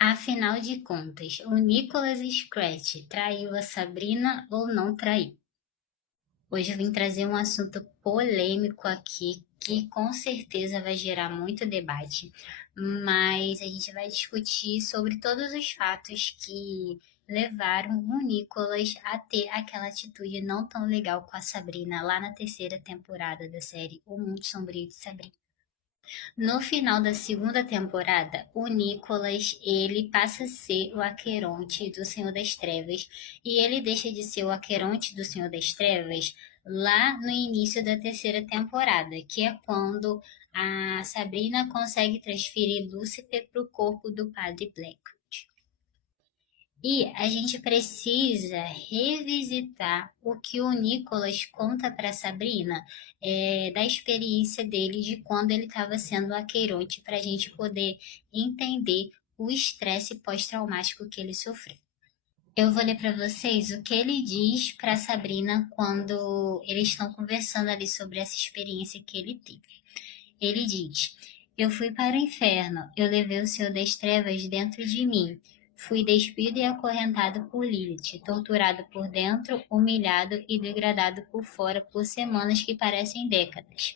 Afinal de contas, o Nicholas Scratch traiu a Sabrina ou não traiu? Hoje eu vim trazer um assunto polêmico aqui que com certeza vai gerar muito debate, mas a gente vai discutir sobre todos os fatos que levaram o Nicholas a ter aquela atitude não tão legal com a Sabrina lá na terceira temporada da série O Mundo Sombrio de Sabrina. No final da segunda temporada, o Nicholas, ele passa a ser o Aqueronte do Senhor das Trevas e ele deixa de ser o Aqueronte do Senhor das Trevas lá no início da terceira temporada, que é quando a Sabrina consegue transferir Lúcifer para o corpo do Padre Black. E a gente precisa revisitar o que o Nicholas conta para Sabrina da experiência dele de quando ele estava sendo Aqueronte, para a gente poder entender o estresse pós-traumático que ele sofreu. Eu vou ler para vocês o que ele diz para Sabrina quando eles estão conversando ali sobre essa experiência que ele teve. Ele diz: Eu fui para o inferno, eu levei o Senhor das Trevas dentro de mim. Fui despido e acorrentado por Lilith, torturado por dentro, humilhado e degradado por fora por semanas que parecem décadas.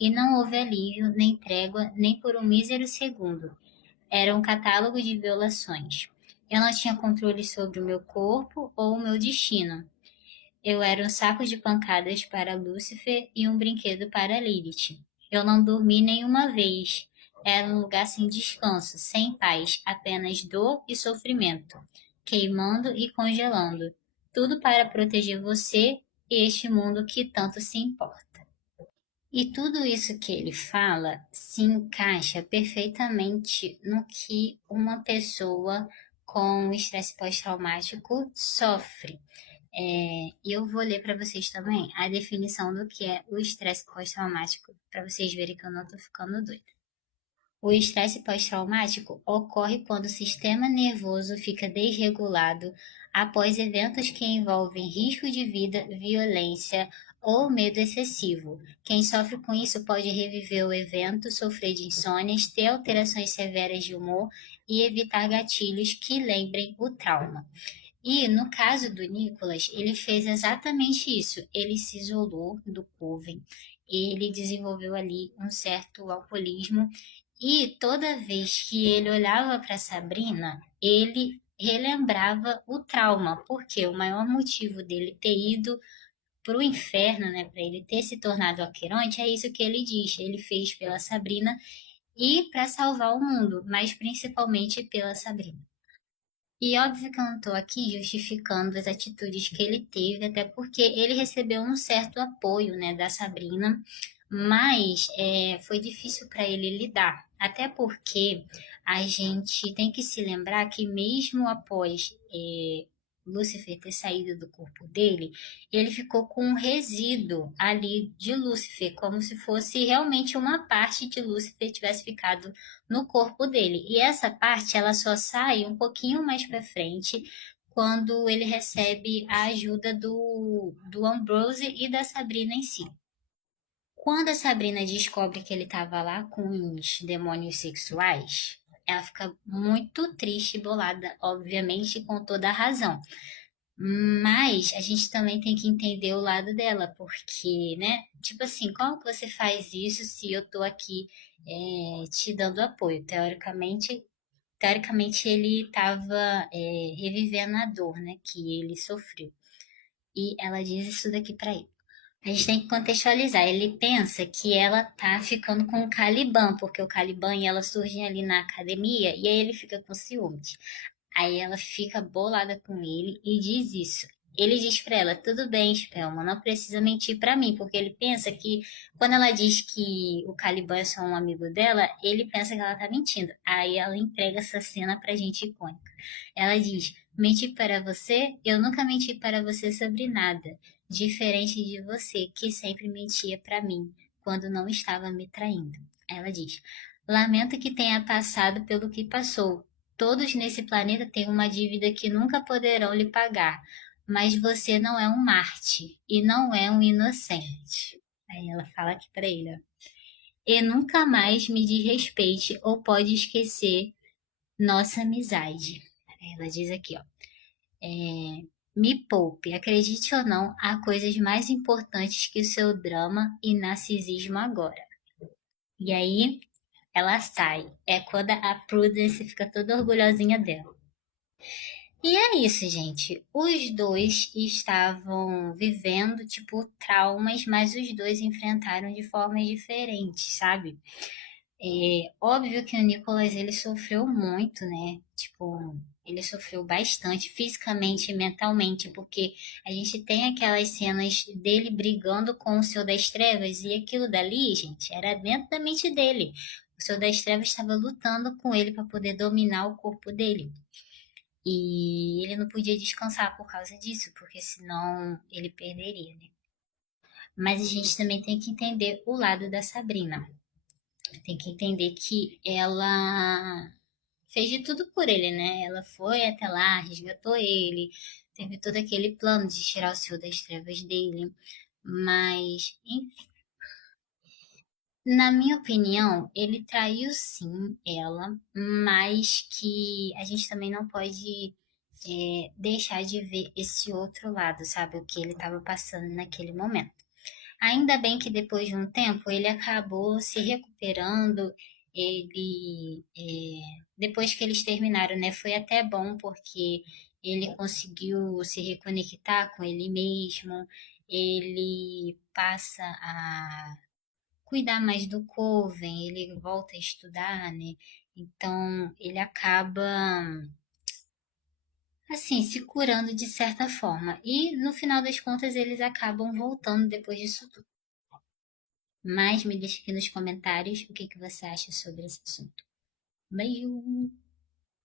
E não houve alívio, nem trégua, nem por um mísero segundo. Era um catálogo de violações. Eu não tinha controle sobre o meu corpo ou o meu destino. Eu era um saco de pancadas para Lúcifer e um brinquedo para Lilith. Eu não dormi nenhuma vez. Era um lugar sem descanso, sem paz, apenas dor e sofrimento, queimando e congelando. Tudo para proteger você e este mundo que tanto se importa. E tudo isso que ele fala se encaixa perfeitamente no que uma pessoa com estresse pós-traumático sofre. E eu vou ler para vocês também a definição do que é o estresse pós-traumático, para vocês verem que eu não estou ficando doida. O estresse pós-traumático ocorre quando o sistema nervoso fica desregulado após eventos que envolvem risco de vida, violência ou medo excessivo. Quem sofre com isso pode reviver o evento, sofrer de insônias, ter alterações severas de humor e evitar gatilhos que lembrem o trauma. E no caso do Nicholas, ele fez exatamente isso. Ele se isolou do Coven, ele desenvolveu ali um certo alcoolismo e toda vez que ele olhava para Sabrina, ele relembrava o trauma, porque o maior motivo dele ter ido para o inferno, né, para ele ter se tornado Aqueronte, é isso que ele diz. Ele fez pela Sabrina e para salvar o mundo, mas principalmente pela Sabrina. E óbvio que eu não estou aqui justificando as atitudes que ele teve, até porque ele recebeu um certo apoio, né, da Sabrina, mas foi difícil para ele lidar, até porque a gente tem que se lembrar que mesmo após Lúcifer ter saído do corpo dele, ele ficou com um resíduo ali de Lúcifer, como se fosse realmente uma parte de Lúcifer tivesse ficado no corpo dele. E essa parte ela só sai um pouquinho mais para frente quando ele recebe a ajuda do Ambrose e da Sabrina em si. Quando a Sabrina descobre que ele estava lá com os demônios sexuais, ela fica muito triste e bolada, obviamente, com toda a razão. Mas a gente também tem que entender o lado dela, porque, né? Tipo assim, como que você faz isso se eu tô aqui te dando apoio? Teoricamente ele estava revivendo a dor, né, que ele sofreu. E ela diz isso daqui para ele. A gente tem que contextualizar. Ele pensa que ela tá ficando com o Caliban, porque o Caliban e ela surgem ali na academia, e aí ele fica com ciúmes. Aí ela fica bolada com ele e diz isso. Ele diz pra ela: tudo bem, Spelman, não precisa mentir pra mim, porque ele pensa que quando ela diz que o Caliban é só um amigo dela, ele pensa que ela tá mentindo. Aí ela entrega essa cena pra gente icônica. Ela diz: menti para você? Eu nunca menti para você sobre nada, diferente de você que sempre mentia pra mim quando não estava me traindo. Ela diz: lamento que tenha passado pelo que passou. Todos nesse planeta têm uma dívida que nunca poderão lhe pagar, mas você não é um Marte e não é um inocente. Aí ela fala aqui para ele, ó. E nunca mais me desrespeite ou pode esquecer nossa amizade. Ela diz aqui, ó. Me poupe, acredite ou não, há coisas mais importantes que o seu drama e narcisismo agora. E aí ela sai. É quando a Prudence fica toda orgulhosinha dela. E é isso, gente. Os dois estavam vivendo, tipo, traumas, mas os dois enfrentaram de formas diferentes, sabe? É óbvio que o Nicholas ele sofreu muito, né? Tipo, ele sofreu bastante fisicamente e mentalmente, porque a gente tem aquelas cenas dele brigando com o Senhor das Trevas e aquilo dali, gente, era dentro da mente dele. O Senhor das Trevas estava lutando com ele para poder dominar o corpo dele. E ele não podia descansar por causa disso, porque senão ele perderia, né? Mas a gente também tem que entender o lado da Sabrina. Tem que entender que ela fez de tudo por ele, né? Ela foi até lá, resgatou ele, teve todo aquele plano de tirar o Senhor das Trevas dele. Mas, na minha opinião, ele traiu sim ela, mas que a gente também não pode deixar de ver esse outro lado, sabe? O que ele estava passando naquele momento. Ainda bem que depois de um tempo ele acabou se recuperando. Depois que eles terminaram, né? Foi até bom porque ele conseguiu se reconectar com ele mesmo. Ele passa a cuidar mais do Coven, ele volta a estudar, né? Então ele acaba assim, se curando de certa forma. E no final das contas eles acabam voltando depois disso tudo. Mas me deixa aqui nos comentários o que você acha sobre esse assunto. Beijo!